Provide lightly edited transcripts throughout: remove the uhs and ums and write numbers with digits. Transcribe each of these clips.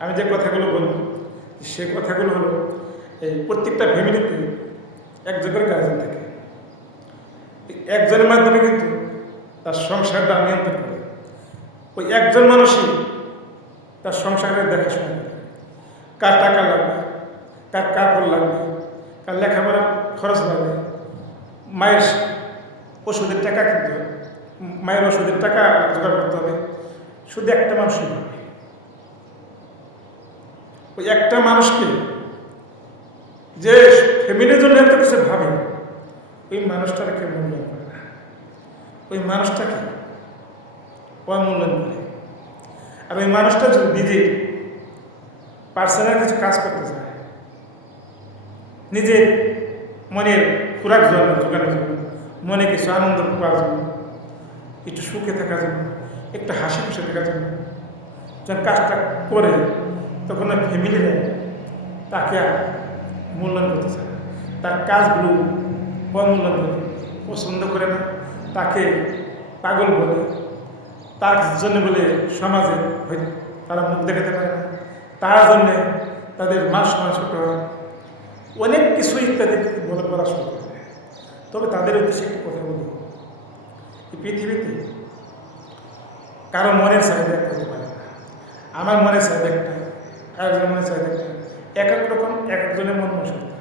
আমি যে কথাগুলো বলব সে কথাগুলো হলো এই প্রত্যেকটা ফ্যামিলিতে একজন করে গার্জেন থাকে। একজনের মাধ্যমে কিন্তু তার সংসারটা নিয়ন্ত্রণ করে। ওই একজন মানুষই তার সংসারের দেখাশোনা করে। কার টাকা লাগবে, কার কাপড় লাগবে, কার লেখাপড়ার খরচ লাগবে, মায়ের ওষুধের টাকা কিনতে হবে, মায়ের ওষুধের টাকা জোগাড় করতে হবে। শুধু একটা মানুষই ভাবে। ওই একটা মানুষকে যে ফ্যামিলির জন্য এত কিছু ভাবে, ওই মানুষটাকে কেউ মূল্যায়ন করে না। ওই মানুষটাকে অমূল্যায়ন করে। আর ওই মানুষটা যদি নিজে পার্সোনাল কিছু কাজ করতে চায়, নিজের মনের খোরাক জোগানোর জন্য, মনে কিছু আনন্দ পাওয়ার জন্য, একটু সুখে থাকার জন্য, একটু হাসি খুশি থাকার জন্য যখন কাজটা করে, তখন ওই ফ্যামিলিরা তাকে আর মূল্যায়ন করতে চায় না। তার কাজগুলো অমূল্যায়ন করে, পছন্দ করে না, তাকে পাগল বলে, তার জন্য বলে সমাজে তারা মুখ দেখাতে পারে না, তার জন্যে তাদের মান সম্মান ছোট হয়, অনেক কিছু ইত্যাদি বলা শুরু করে। তবে তাদের উদ্দেশ্যে একটি কথা বলি, এই পৃথিবীতে কারো মনের চাহিদা করতে পারে না। আমার মনের চাহিদা একটা, আরেকজনের মনের চাহিদা একটা, এক এক রকম এক একজনের মন মনসিকতা,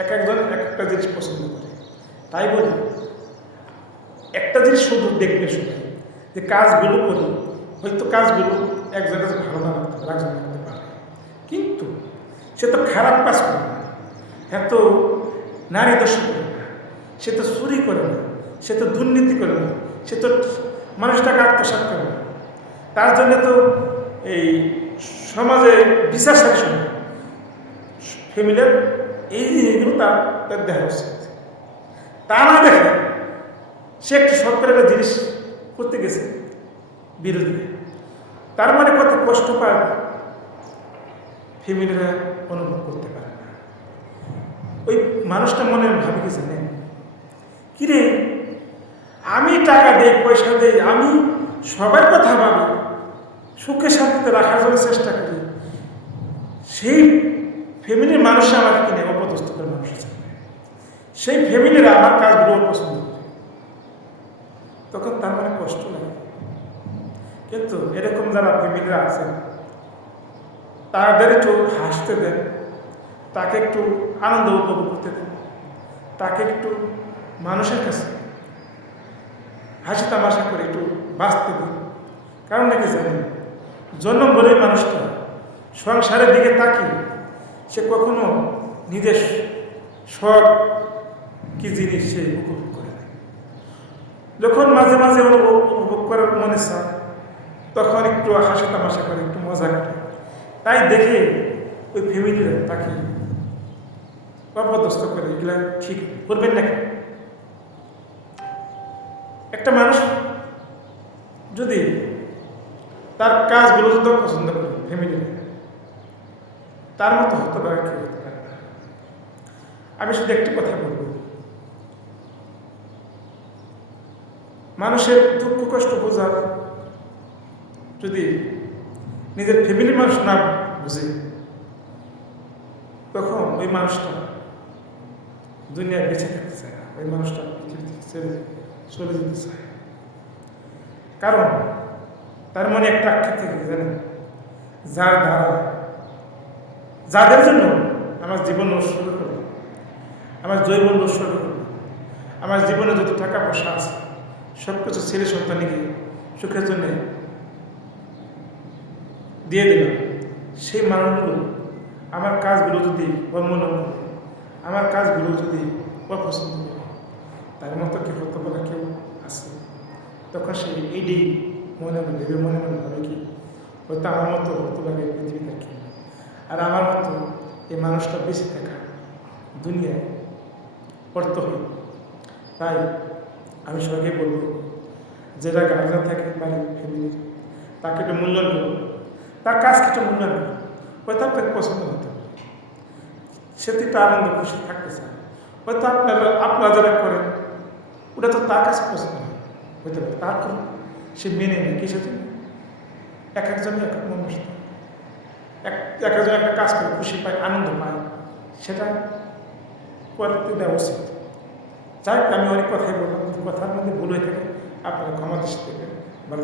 এক একজন এক একটা জিনিস পছন্দ করে। তাই বলি, একটা জিনিস শুধু দেখবে শুধু যে কাজগুলো করি, হয়তো কাজগুলো একজনের কাছে ভালো না লাগতে পারে, একজন লাগতে পারে, কিন্তু সে তো খারাপ কাজ করে না, হ্যাঁ তো নারী দর্শন করে না, সে তো চুরি করে না, সে তো দুর্নীতি করে না, সে তো মানুষটাকে আত্মসাৎ করে না। তার জন্য তো এই সমাজে বিচার শাসন ফ্যামিলির এই জিনিসগুলো তার দেখা উচিত। তা না দেখে সে একটু সরকারের একটা জিনিস করতে গেছে বিরোধী, তার মানে কত কষ্ট পায় ফ্যামিলিরা অনুভব করতে পারে না। ওই মানুষটা মনে ভাবে কি জানেন, কিরে আমি টাকা দেই, পয়সা দেই, আমি সবার কথা ভাবি, সুখে শান্তিতে রাখার জন্য চেষ্টা করি, সেই ফ্যামিলির মানুষ আমাকে কিনে অপদস্থ করে মানুষ আছে, সেই ফ্যামিলিরা আমার কাজগুলো পছন্দ করে, তখন তার মানে কষ্ট লাগে। কিন্তু এরকম যারা ফ্যামিলিরা আছেন, তাদের একটু হাসতে দেন, তাকে একটু আনন্দ উপভোগ করতে দেন, তাকে একটু মানুষের কাছে হাসি তামাশা করে একটু বাঁচতে দিন। কারণ নাকি জানেন, জন্ম বলেই মানুষটা সংসারের দিকে তাকিয়ে সে কখনো নিজের সব কি জিনিস সে উপভোগ করে না। যখন মাঝে মাঝে উপভোগ করার মনে চায়, তখন একটু হাসি তামাশা করে, একটু মজা করে। তাই দেখে ওই ফ্যামিলিরা তাকে অপদস্থ করে, এগুলা ঠিক করবেন না। একটা মানুষ যদি তার কাজগুলো যদি পছন্দ করে ফ্যামিলি, তার মতো হতে পারে কেউ হতে পারে না। আমি শুধু একটি কথা বলব, মানুষের দুঃখ কষ্ট বোঝার যদি নিজের ফ্যামিলির মানুষ না বুঝে, তখন ওই মানুষটা দুনিয়ায় বেঁচে থাকতে চায় না, ওই মানুষটা পৃথিবী থেকে চলে যেতে চায়। কারণ তার মনে একটা আক্ষেপ থেকে জানেন, যার দ্বারা যাদের জন্য আমার জীবন নশ্বর করবে, আমার জৈবন নশ্বর করবে, আমার জীবনে যত টাকা পয়সা আছে সব কিছু ছেলে সন্তানকে সুখের জন্য দিয়ে দিলাম, সেই মানুষগুলো আমার কাজগুলো যদি অবমূল্যায়ন করে, আমার কাজগুলো যদি অপছন্দ করে, তার মতো কি হতে পারে কেউ আছে? তখন সে এইটি মনে ভেবে মনে ভাবে কি, হয়তো আমার মতো হতে পারে পৃথিবীতে কি, আর আমার মতো এই মানুষটা বেঁচে থাকা দুনিয়ায় অর্থহীন। তাই আমি সবাইকে বলব, যেটা গার্জিয়ান থাকে বাড়ির ফ্যামিলির, তাকে একটু মূল্যায়ন করুন, তার কাজকে একটু মূল্যায়ন করুন। হয়তো আপনাকে পছন্দ হতে পারে, সে তো একটু আনন্দ খুশি থাকতে চায়, হয়তো আপনারা যারা করেন ওটা তো তার কাছে পছন্দ হতে পারে, তার সে মেনে নেয় কিসের জন্য, এক একজনের এক এক মানুষ। দেখা যায় একটা কাজ করে খুশি পায়, আনন্দ পায়, সেটা করতে দেওয়া উচিত। যাই হোক, আমি অনেক কথাই বললাম, কথার মধ্যে ভুল হয়ে থাকে, আপনারা ক্ষমা দৃষ্টি দেবেন। ভালো